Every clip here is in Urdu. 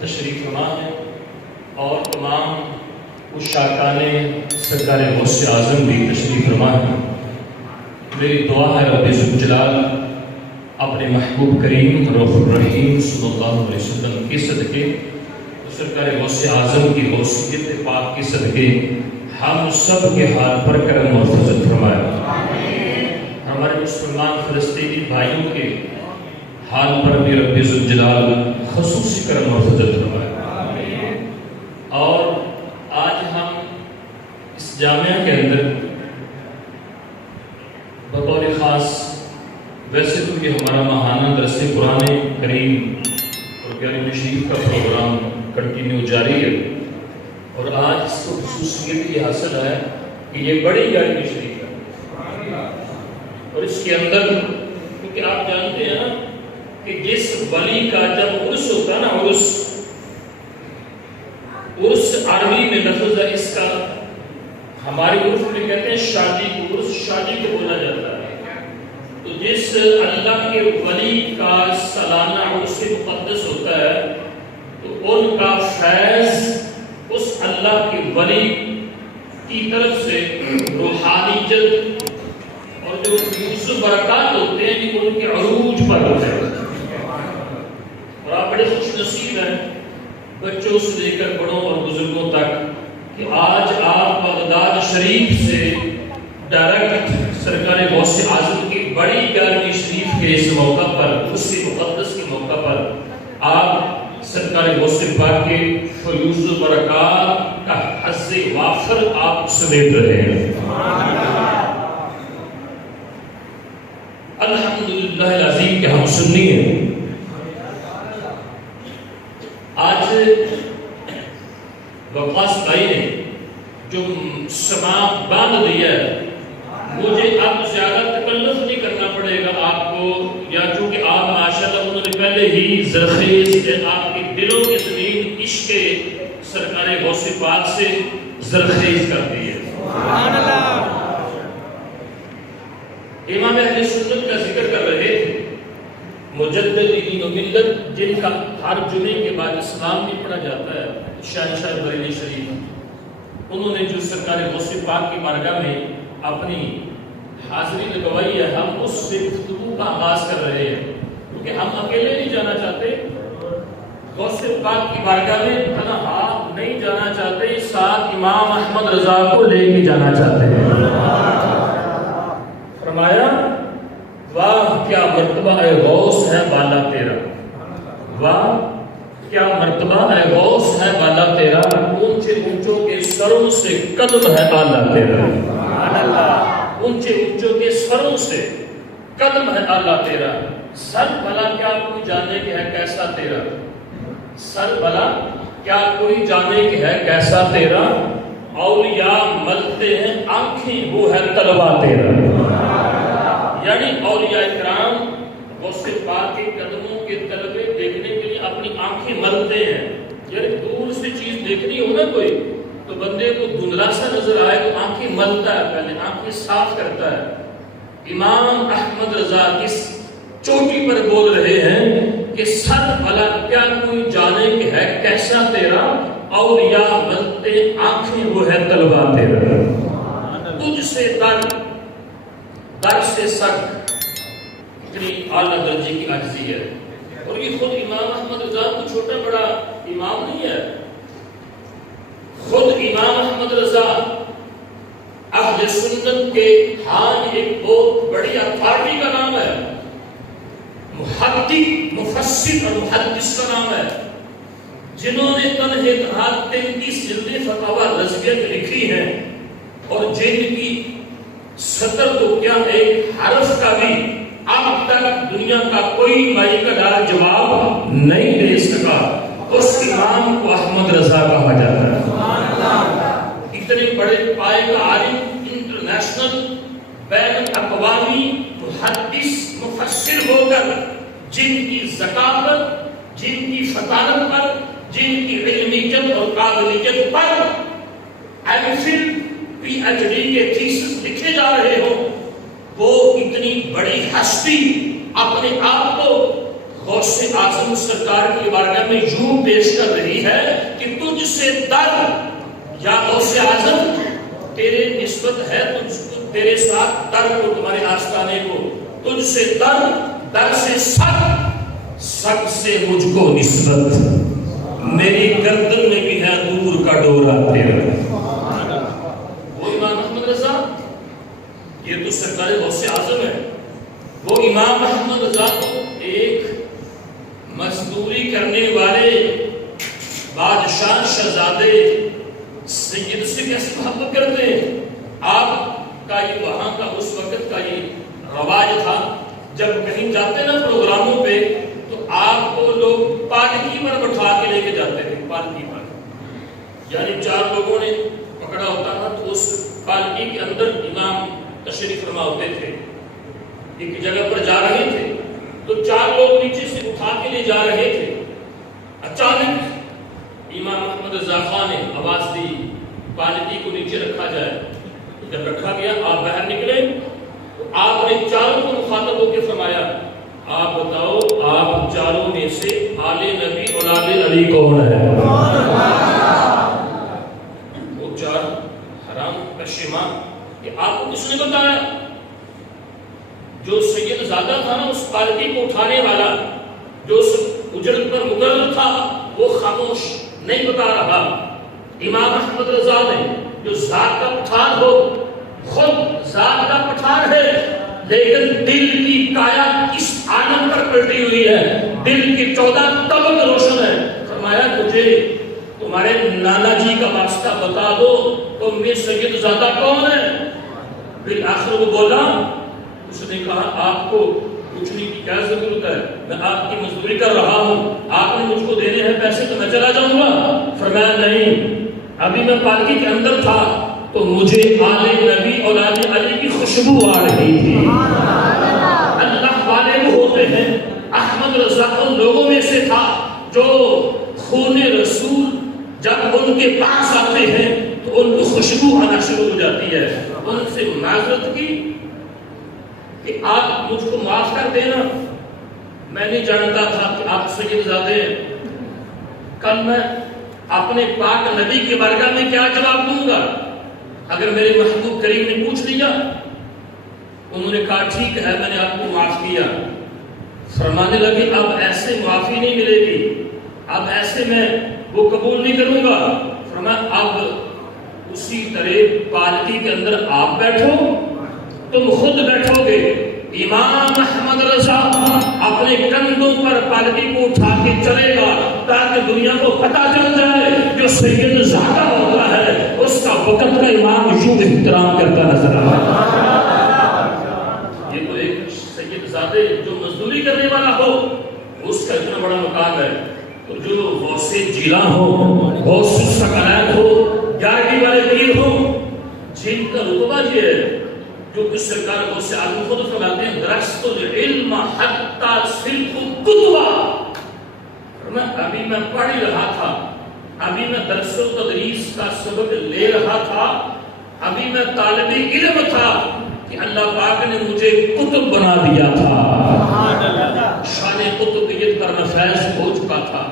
تشریف فرما ہے اور تمام اشاکان سرکار غوث اعظم بھی تشریف فرما ہے۔ میری دعا ہے رب ذوالجلال اپنے محبوب کریم رؤوف الرحیم صلی اللہ علیہ وسلم کے صدقے، سرکار غوث اعظم کی غوثیت پاک کے صدقے ہم سب کے حال پر کرم اور فضل فرمائے۔ ہمارے مسلمان فلسطینی بھائیوں کے حال پر بھی رب ذوالجلال خصوصی کرم اور فضل فرمائے۔ اور آج ہم اس جامعہ کے اندر بطور خاص، ویسے تو یہ ہمارا ماہانہ درس قرآن کریم اور کلام شریف کا پروگرام کنٹینیو جاری ہے، اور آج اس کو خصوصیت یہ حاصل ہے کہ یہ بڑی گیارہویں شریف ہے، اور اس کے اندر کیونکہ آپ جانتے ہیں نا کہ جس ولی کا جب عرس ہوتا ہے نا، عرس عربی میں لفظ ہے اس کا، ہماری عرف میں کہتے ہیں شادی کو، عرس شادی کو بولا جاتا ہے۔ تو جس اللہ کے ولی کا سالانہ عرس مقدس ہوتا ہے تو ان کا فیض اس اللہ کے ولی کی طرف سے روحانیت اور جو فیوز برکات ہوتے ہیں ان کے عروج پر ہوتے ہیں، اور آپ بڑے خوش نصیب ہیں بچوں سے لے کر بڑوں اور بزرگوں تک کہ آج آپ بغداد شریف سے ڈائریکٹ سرکار غوث اعظم کی بڑی گیارہویں شریف کے اس موقع پر، اس کے مقدس کے موقع پر آپ سرکار غوث پاک کے فیوز و برکات کا حظ وافر آپ سمیٹ رہے ہیں۔ الحمدللہ العظیم کہ ہم سنی ہیں۔ آج وقاص بھائی نے جو سما باندھ دیا ہے، مجھے اب زیادہ تکلف نہیں کرنا پڑے گا آپ کو، یا چونکہ آپ ماشاءاللہ انہوں نے پہلے ہی زرخیز آپ کے دلوں کی زمین عشق سرکار غوث پاک سے زرخیز کر دی ہے۔ سبحان اللہ۔ امام اہل سنت کا ذکر کر رہے تھے، مجدد دین و ملت، جن کا ہر جمعے کے بعد اسلام بھی پڑھا جاتا ہے، شہنشاہ بریلوی شریف، انہوں نے جو سرکار غوث پاک کی بارگاہ میں اپنی حاضری لگوائی ہے، ہم اس سے گفتگو کا آغاز کر رہے ہیں کیونکہ ہم اکیلے نہیں جانا چاہتے، غوث پاک کی بارگاہ میں تنہا نہیں جانا چاہتے، ساتھ امام احمد رضا کو لے کے جانا چاہتے ہیں۔ فرمایا واہ کیا مرتبہ اے غوث ہے بالا تیرا، واہ کیا مرتبہ اے غوث ہے بالا تیرا، اونچے اونچوں کے سروں سے قدم ہے اعلیٰ تیرا، اونچے اونچوں کے سروں سے قدم ہے اعلیٰ تیرا، سر بھلا کیا کوئی جانے کہ ہے کیسا تیرا، سر بھلا کیا کوئی جانے کہ ہے کیسا تیرا، اولیاء ملتے ہیں آنکھیں وہ ہے طلبہ تیرا، یعنی اولیاء کرام غوث پاک کے قدموں کے طلبے دیکھنے کے لیے اپنی آنکھیں ملتے ہیں، یعنی دور سے چیز دیکھنی ہو نا کوئی تو بندے کو دھندلا سا نظر آئے تو آنکھیں ملتا ہے، پہلے آنکھیں صاف کرتا ہے۔ امام احمد رضا کس چوٹی پر بول رہے ہیں کہ سر بھلا کیا کوئی جانے کہ ہے کیسا تیرا، اولیاء ملتے آنکھیں وہ ہے طلبہ تیرا، تجھ سے در در سے سگ، اتنی اعلیٰ درجے کی عاجزی ہے۔ اور یہ خود امام احمد رضا تو چھوٹا بڑا امام نہیں ہے، خود امام احمد رضا اہل سنت کے ہاں ایک بہت بڑی اتھارٹی کا نام ہے، محدث مفسر اور محدث کا نام ہے، جنہوں نے تنہے تنہا 33 جلدیں فتاوی رضویہ لکھی ہیں، اور جن کی سطر تو کیا ایک حرف کا بھی اب تک دنیا کا کوئی مائی کا دار جواب نہیں دے سکا، اس امام کو احمد رضا کہا جاتا ہے۔ اتنے بڑے پائے کا عالم، انٹرنیشنل بین الاقوامی محدث مفسر ہو کر جن کی ذکاوت، جن کی فطانت پر، جن کی علمیت اور قابلیت پر ایمفل پی ایچ ڈی کے تھیسس لکھے جا رہے ہوں، وہ اتنی بڑی ہستی اپنے آپ کو غوث اعظم سرکار کی بارگاہ میں یوں پیش کر رہی ہے کہ تجھ سے در یا غوث اعظم تیرے نسبت ہے تیرے ساتھ در کو تمہارے آستانے کو تجھ سے در سے سگ سے مجھ کو نسبت میری گردن میں بھی ہے دور کا ڈورا تیرا. وہ امام احمد رضا یہ تو سرکار غوث اعظم ہے. وہ امام احمد رضا کو ایک مزدوری کرنے والے بادشاہ شہزادے سید سے کیسے محبت کرتے ہیں. آپ کا یہ وہاں کا اس وقت کا یہ رواج تھا جب کہیں جاتے نا پروگراموں پہ تو آپ کو لوگ پالکی پر بٹھا کے لے کے جاتے تھے. پالکی پر یعنی 4 لوگوں نے پکڑا ہوتا تھا تو اس پالکی کے اندر امام تشریف فرما ہوتے تھے. ایک جگہ پر جا رہے تھے تو 4 لوگ نیچے سے اٹھا کے لے جا رہے تھے. اچانک امام احمد رضا خان نے آواز دی پالکی کو نیچے رکھا جائے. جب رکھا گیا آپ باہر نکلے تو آپ نے 4 کو مخاطب ہو کے فرمایا آپ بتاؤ آپ 4 میں سے آل نبی اولاد علی کون ہے؟ وہ 4 حرام پشیمان کہ آپ کو کس نے بتایا؟ جو سید زادہ تھا نا اس پالکی کو اٹھانے والا جو اس اجرت پر مقرر تھا وہ خاموش نہیں بتا رہا. امام احمد رضا نے جو ذات کا پٹھان ہو خود ذات کا پٹھان ہے لیکن دل کی کایا کس عالم پر پلٹی ہوئی ہے. دل کی 14 طبق روشن ہے. فرمایا مجھے تمہارے نانا جی کا واسطہ بتا دو تم میں سید زادہ کون ہے؟ پھر آخر وہ بولا اس نے کہا آپ کو پوچھنے کی کیا ضرورت ہے میں آپ کی مزدوری کر رہا ہوں آپ نے مجھ کو دینے ہیں پیسے تو میں چلا جاؤں گا. فرمایا نہیں ابھی میں پالکی کے اندر تھا تو مجھے آل نبی اولاد علی کی خوشبو آ رہی تھی. اللہ والے وہ ہوتے ہیں. احمد رضا ان لوگوں میں سے تھا جو خون رسول جب ان کے پاس آتے ہیں تو ان کو خوشبو آنا شروع ہو جاتی ہے. ان سے معذرت کی کہ آپ مجھ کو معاف کر دینا میں نہیں جانتا تھا کہ آپ سید زادے ہیں. کل میں اپنے پاک نبی کی بارگاہ میں کیا جواب دوں گا اگر میرے محبوب کریم نے پوچھ لیا؟ انہوں نے کہا ٹھیک ہے میں نے آپ کو معاف کیا. فرمانے لگے اب ایسے معافی نہیں ملے گی اب ایسے میں وہ قبول نہیں کروں گا. فرمایا اب اسی طرح پالکی کے اندر آپ بیٹھو تم خود بیٹھو گے. امام احمد رضا اپنے کندھوں پر پالکی کو اٹھا کے چلے گا تاکہ دنیا کو پتہ چل جائے جو سید زادہ ہوتا ہے اس کا وقت کا امام یوں احترام کرتا نظر آتا. یہ تو ایک سید زادے جو مزدوری کرنے والا ہو اس کا اتنا بڑا مقام ہے. تو جو غوث جیلان ہو غوث ثقلین ہو 11ویں والے پیر ہو جن کا رتبہ یہ ہے جو کہ سرکار غوث اعظم خود فرماتے ہیں درست العلم حتی صرف کتبہ. میں ابھی میں پڑھ رہا تھا ابھی میں درس و تدریس کا سبق لے رہا تھا ابھی میں طالب علم تھا کہ اللہ پاک نے مجھے کتب بنا دیا تھا. شان قطبیت پر میں فیض ہو چکا تھا.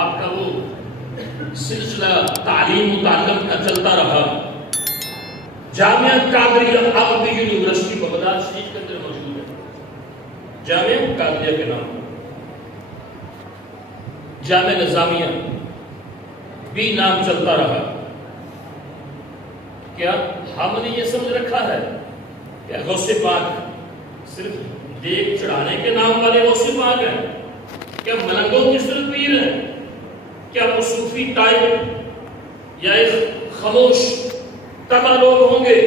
آپ کا وہ سلسلہ تعلیم و تعلم کا چلتا رہا. جامعہ قادریہ اب بھی یونیورسٹی بغداد شریف کے اندر موجود ہے. جامعہ قادریہ کے نام جامعہ نظامیہ بھی نام چلتا رہا. کیا ہم نے یہ سمجھ رکھا ہے کہ غوث پاک صرف دیگ چڑھانے کے نام والے غوث پاک ہیں؟ کیا ملنگوں کی صرف پیر ہیں؟ کیا وہ صوفی ٹائپ یا ایک خاموش تبا لوگ ہوں گے؟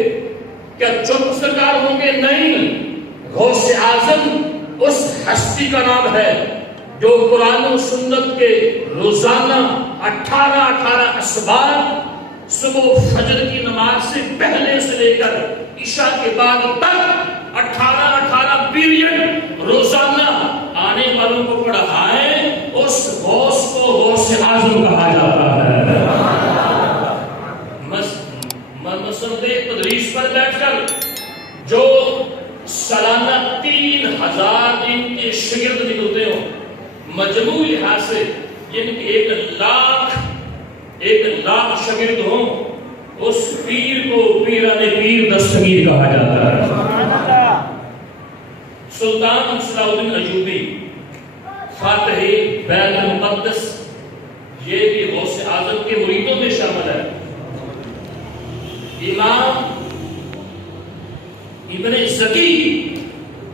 کیا چپ سرکار ہوں گے؟ نہیں. غوث اعظم اس ہستی کا نام ہے جو قرآن و سنت کے روزانہ 18 اسبار صبح فجر کی نماز سے پہلے سے لے کر عشاء کے بعد تک 18 پیریڈ روزانہ آنے والوں کو پڑھائیں. اس غوث کو غوث اعظم کہا جاتا ہے. مسند تدریس پر بیٹھ کر جو سالانہ 3000 دن کے شگرد یعنی کہ 1,00,000 شاگرد ہوں، اس پیر کو پیران پیر دستگیر کہا جاتا ہے۔ سلطان صلاح الدین ایوبی فاتح بیت المقدس، یہ بھی غوث اعظم کے مریدوں میں شامل ہے۔ امام ابن زکی،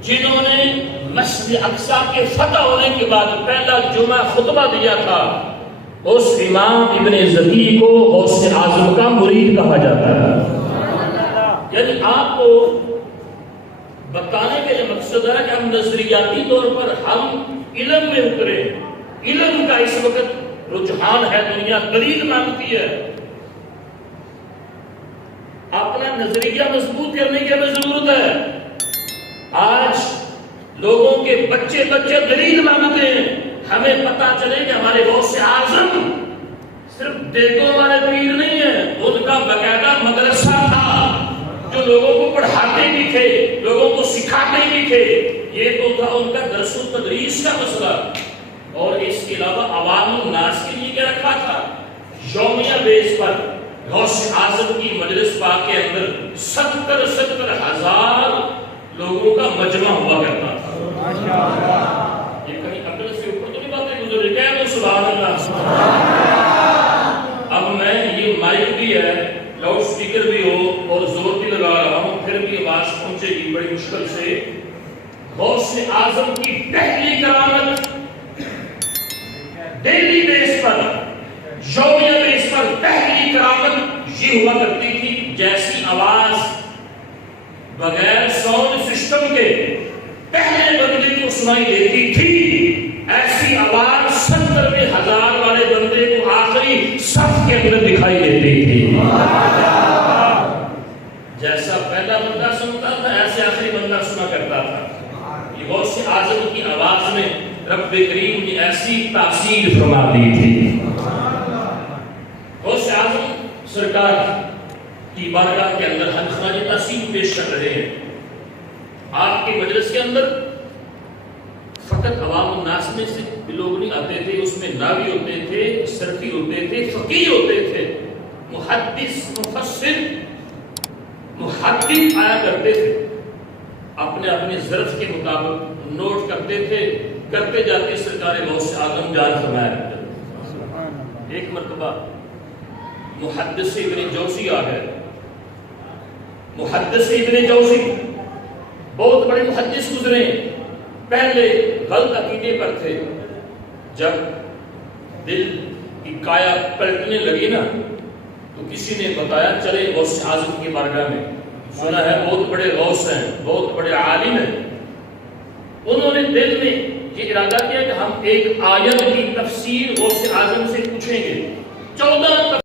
جنہوں نے مسجد اقصی کے فتح ہونے کے بعد پہلا جمعہ خطبہ دیا تھا، اس امام ابن زکی کو غوث اعظم کا مرید کہا جاتا ہے۔ یعنی آپ کو بتانے کا یہ مقصد ہے کہ ہم نظریاتی طور پر ہم علم میں اترے۔ علم کا اس وقت رجحان ہے، دنیا دلیل مانگتی ہے۔ اپنا نظریہ مضبوط کرنے کی ہمیں ضرورت ہے۔ آج لوگوں کے بچے دلیل مانگتے ہیں۔ ہمیں پتا چلے کہ ہمارے غوث اعظم صرف دیگوں والے پیر نہیں ہیں، ان کا باقاعدہ مدرسہ تھا جو لوگوں کو پڑھاتے بھی تھے، لوگوں کو سکھاتے بھی تھے۔ یہ تو تھا ان کا درس و تدریس کا مسئلہ۔ اور اس کے علاوہ عوام الناس کے لیے کیا رکھا تھا؟ یومیہ بیس پر غوث اعظم کی مجلس پاک کے اندر 70,000 لوگوں کا مجمع ہوا کرتا تھا۔ یہ کہیں عقل سے اوپر تو نہیں باتیں گزر رہی، کہہ دو سبحان اللہ۔ اب میں یہ مائک بھی ہے، لاؤڈ سپیکر بھی ہو اور زور بھی لگا رہا ہوں، پھر بھی آواز پہنچے گی بڑی مشکل سے۔ غوث اعظم کی پہلی کرامت ڈیلی بیس پر، یومیہ بیس پر پہلی کرامت یہ ہوا کرتی تھی، جیسی آواز بغیر ساؤنڈ سسٹم کے پہلے بندے کو سنائی دیتی تھی، ایسی آواز 70,000 والے بندے کو آخری صف کے اندر دکھائی دیتی تھی۔ جیسا پہلا بندہ سنتا تھا ایسے آخری بندہ سنا کرتا تھا۔ یہ غوث اعظم کی آواز میں رب کریم نے ایسی تاثیر فرما دی تھی۔ غوث اعظم سرکار کی بارگاہ کے اندر ہم خراج تحسین پیش کر رہے ہیں۔ آپ کے مجلس کے اندر فقط عوام الناس میں سے لوگ نہیں آتے تھے، اس میں ناوی ہوتے تھے، صرفی ہوتے تھے، فقیہ ہوتے تھے، محدث، مفسر، محدث آیا کرتے تھے، اپنے ظرف کے مطابق نوٹ کرتے تھے، کرتے جاتے سرکار غوث اعظم جان فرمایا کرتے۔ ایک مرتبہ محدث ابن جوزی آ گئے۔ محدث ابن جوزی بہت بڑے محدث گزرے، پہلے غلط عقیدے پر تھے، جب دل کی کایا پلٹنے لگی نا تو کسی نے بتایا چلے غوث اعظم کی بارگاہ میں، سنا ہے بہت بڑے غوث ہیں، بہت بڑے عالم ہیں۔ انہوں نے دل میں یہ ارادہ کیا کہ ہم ایک آیت کی تفسیر غوث اعظم سے پوچھیں گے۔ 14